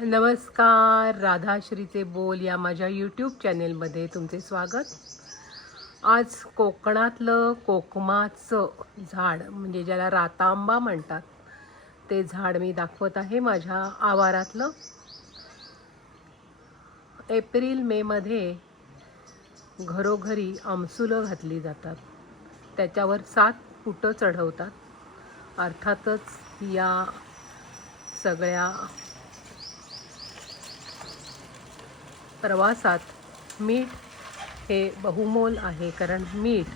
नमस्कार, राधाश्रीचे बोल या माझ्या यूट्यूब चॅनेलमध्ये तुमचे स्वागत. आज कोकणातलं कोकमाचं झाड म्हणजे ज्याला रातांबा म्हणतात ते झाड मी दाखवत आहे माझ्या आवारातलं. एप्रिल मेमध्ये घरोघरी आमसुलं घातली जातात, त्याच्यावर 7 फुटं चढवतात. अर्थातच या सगळ्या प्रवासात मीठ हे बहुमोल आहे, कारण मीठ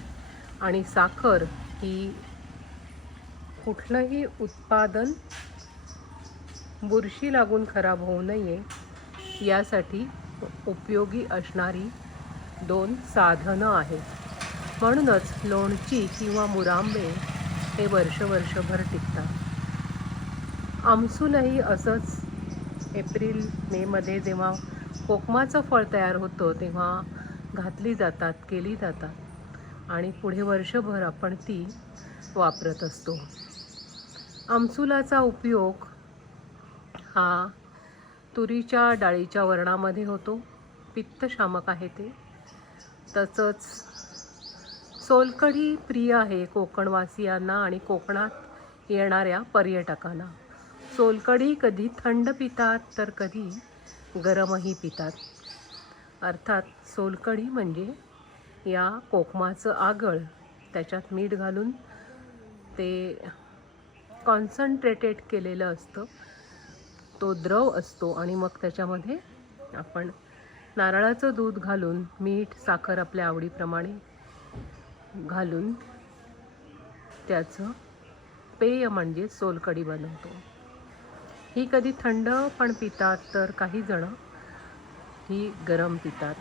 आणि साखर ही कुठलंही उत्पादन बुरशी लागून खराब होऊ नये यासाठी उपयोगी असणारी 2 साधनं आहेत. म्हणूनच लोणची किंवा मुरांबे हे वर्षभर टिकतात. आमसूलही असंच एप्रिल मेमध्ये जेव्हा कोकमाचं फळ तयार होतं तेव्हा घातली जातात, केली जातात आणि पुढे वर्षभर आपण ती वापरत असतो. आमसुलाचा उपयोग हा तुरीच्या डाळीच्या वरणामध्ये होतो. पित्तशामक आहे ते. तसंच सोलकढी प्रिय आहे कोकणवासियांना आणि कोकणात येणाऱ्या पर्यटकांना. सोलकढी कधी थंड पितात तर कधी गरमही पितात. अर्थात सोलकढी म्हणजे या कोकमाचं आगळ, त्याच्यात मीठ घालून ते कॉन्सन्ट्रेटेड केलेलं असतं. तो द्रव असतो आणि मग त्याच्यामध्ये आपण नारळाचं दूध घालून, मीठ साखर आपल्या आवडीप्रमाणे घालून त्याचं पेय म्हणजे सोलकढी बनवतो. ही कधी थंड पण पितात तर काही जण ही गरम पितात.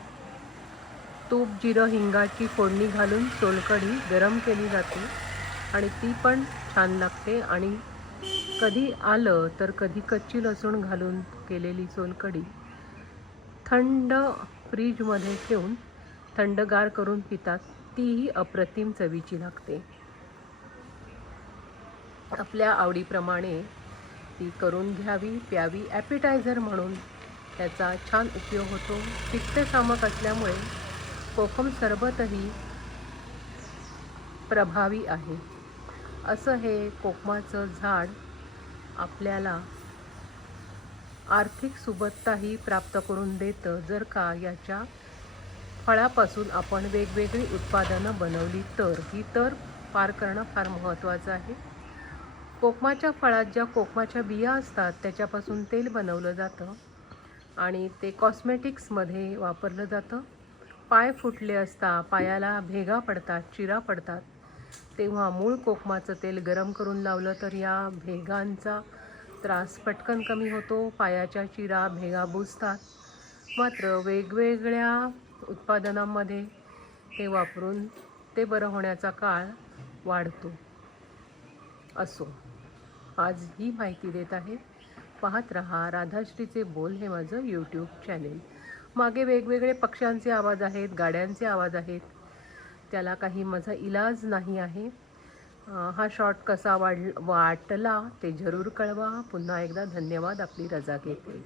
तूप, जिरं, हिंगाची फोडणी घालून सोलकढी गरम केली जाते आणि ती पण छान लागते. आणि कधी आलं तर कधी कच्ची लसूण घालून केलेली सोलकढी थंड फ्रीजमध्ये ठेवून थंडगार करून पितात. तीही अप्रतिम चवीची लागते. आपल्या आवडीप्रमाणे ती करून घ्यावी, प्यावी. ॲपिटायझर म्हणून त्याचा छान उपयोग होतो. पित्तशामक असल्यामुळे कोकम सरबतही प्रभावी आहे. असं हे कोकमाचं झाड आपल्याला आर्थिक सुबत्ताही प्राप्त करून देतं, जर का याच्या फळापासून आपण वेगवेगळी उत्पादनं बनवली तर. ही तर पार करणं फार महत्त्वाचं आहे. कोकमाच्या फळात ज्या कोकमाच्या बिया असतात त्याच्यापासून तेल बनवलं जातं आणि ते कॉस्मेटिक्समध्ये वापरलं जातं. पाय फुटले असता, पायाला भेगा पडतात, चिरा पडतात, तेव्हा मूळ कोकमाचं तेल गरम करून लावलं तर या भेगांचा त्रास पटकन कमी होतो. पायाच्या चिरा, भेगा बुजतात. मात्र वेगवेगळ्या उत्पादनांमध्ये हे वापरून ते बरं होण्याचा काळ वाढतो. असो, आज ही माहिती देत आहे. पाहत रहा राधाश्रीचे बोल हे माझं यूट्यूब चॅनेल. मागे वेगवेगळे पक्ष्यांचे आवाज आहेत, गाड्यांचे आवाज आहेत. त्याला काही माझा इलाज नाही आहे. हा शॉर्ट कसा वाटला ते जरूर कळवा. पुन्हा एकदा धन्यवाद. आपली रजा घेते.